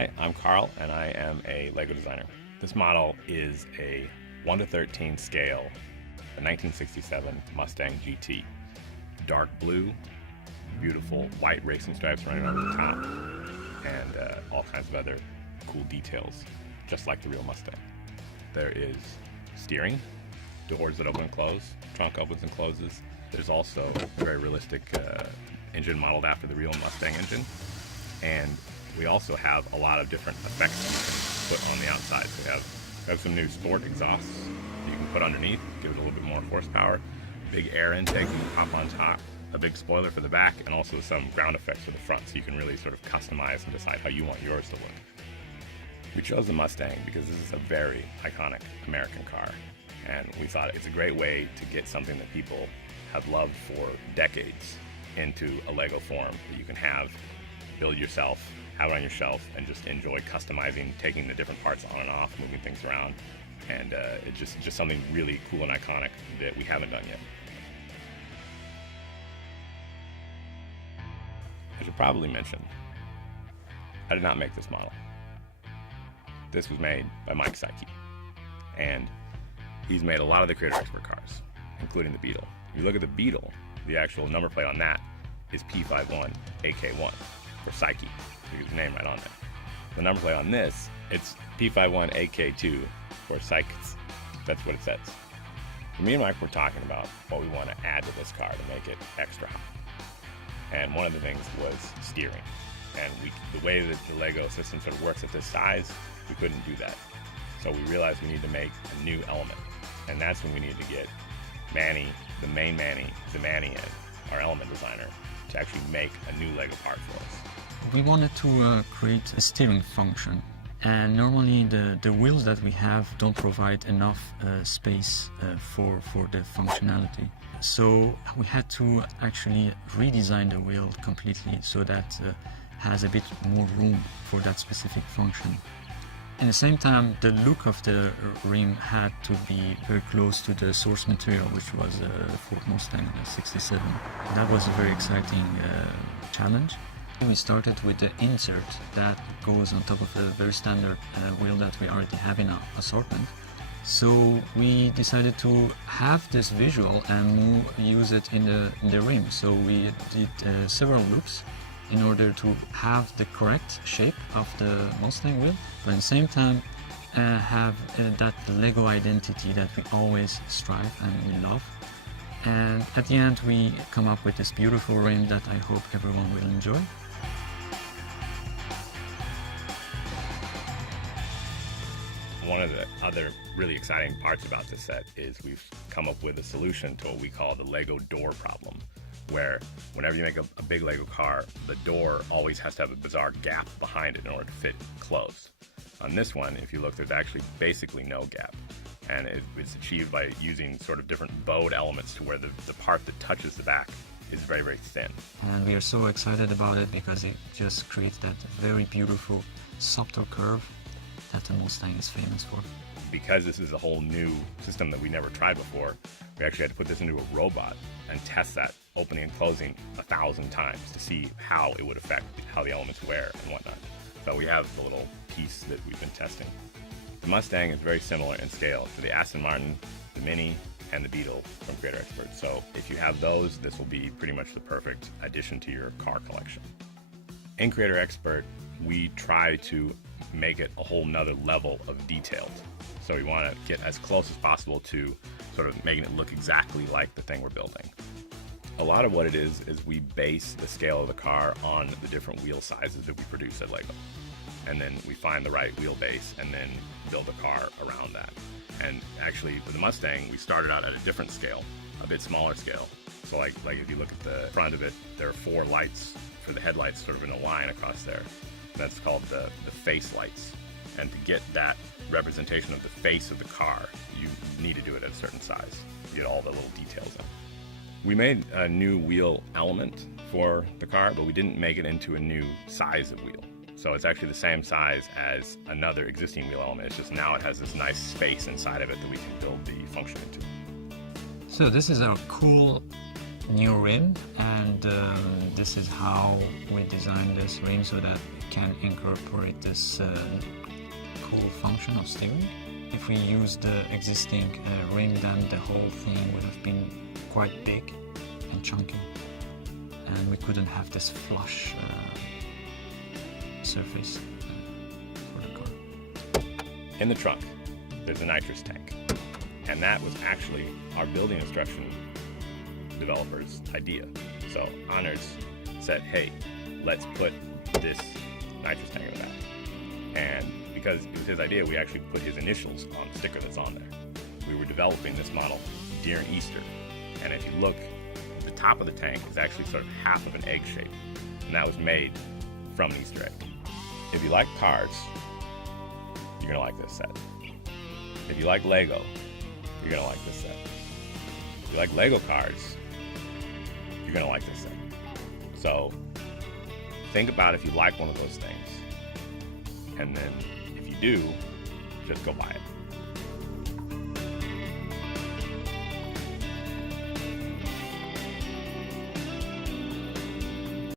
Hi, I'm Carl, and I am a LEGO designer. This model is a 1:13 scale, a 1967 Mustang GT. Dark blue, beautiful white racing stripes running over the top, and all kinds of other cool details, just like the real Mustang. There is steering, doors that open and close, trunk opens and closes. There's also a very realistic engine modeled after the real Mustang engine, and we also have a lot of different effects you can put on the outside. So we have some new sport exhausts that you can put underneath, give it a little bit more horsepower, big air intake you can pop on top, a big spoiler for the back, and also some ground effects for the front, so you can really sort of customize and decide how you want yours to look. We chose the Mustang because this is a very iconic American car, and we thought it's a great way to get something that people have loved for decades into a LEGO form that you can have, build yourself, have it on your shelf, and just enjoy customizing, taking the different parts on and off, moving things around, and it's just something really cool and iconic that we haven't done yet. I should probably mention, I did not make this model. This was made by Mike Psyche, and he's made a lot of the Creator Expert cars, including the Beetle. If you look at the Beetle, the actual number plate on that is P51AK1 for Psyche. You get the name right on there. The number plate on this, it's P51AK2 for Psyches. That's what it says. Me and Mike were talking about what we want to add to this car to make it extra hot. And one of the things was steering. And the way that the LEGO system sort of works at this size, we couldn't do that. So we realized we need to make a new element. And that's when we need to get Manny, the main Manny, Zamanian, our element designer, to actually make a new LEGO part for us. We wanted to create a steering function, and normally the wheels that we have don't provide enough space for the functionality. So we had to actually redesign the wheel completely so that has a bit more room for that specific function. At the same time, the look of the rim had to be very close to the source material, which was the Ford Mustang 67. That was a very exciting challenge. We started with the insert that goes on top of the very standard wheel that we already have in our assortment. So we decided to have this visual and use it in the rim. So we did several loops in order to have the correct shape of the Mustang wheel, but at the same time have that LEGO identity that we always strive and we love. And at the end we come up with this beautiful rim that I hope everyone will enjoy. One of the other really exciting parts about this set is we've come up with a solution to what we call the LEGO door problem, where whenever you make a big LEGO car, the door always has to have a bizarre gap behind it in order to fit closed. On this one, if you look, there's actually basically no gap, and it's achieved by using sort of different bowed elements to where the part that touches the back is very, very thin. And we are so excited about it because it just creates that very beautiful subtle curve that the Mustang is famous for. Because this is a whole new system that we never tried before, we actually had to put this into a robot and test that opening and closing 1,000 times to see how it would affect how the elements wear and whatnot. So we have the little piece that we've been testing. The Mustang is very similar in scale to the Aston Martin, the Mini, and the Beetle from Creator Expert. So if you have those, this will be pretty much the perfect addition to your car collection. In Creator Expert, we try to make it a whole nother level of detailed. So we want to get as close as possible to sort of making it look exactly like the thing we're building. A lot of what it is we base the scale of the car on the different wheel sizes that we produce at LEGO. And then we find the right wheelbase and then build a car around that. And actually, for the Mustang, we started out at a different scale, a bit smaller scale. So like if you look at the front of it, there are 4 lights for the headlights sort of in a line across there. That's called the face lights. And to get that representation of the face of the car, you need to do it at a certain size to get all the little details in. We made a new wheel element for the car, but we didn't make it into a new size of wheel. So it's actually the same size as another existing wheel element. It's just now it has this nice space inside of it that we can build the function into. So this is our cool new rim, and this is how we designed this rim so that can incorporate this cool function of steering. If we use the existing ring, then the whole thing would have been quite big and chunky, and we couldn't have this flush surface for the car. In the trunk, there's a nitrous tank, and that was actually our building instruction developer's idea. So Honors said, hey, let's put this nitrous tank in the back. And because it was his idea, we actually put his initials on the sticker that's on there. We were developing this model during Easter, and if you look, the top of the tank is actually sort of half of an egg shape, and that was made from an Easter egg. If you like cars, you're gonna like this set. If you like Lego, you're gonna like this set. If you like Lego cars, you're gonna like this set. So think about if you like one of those things, and then if you do, just go buy it.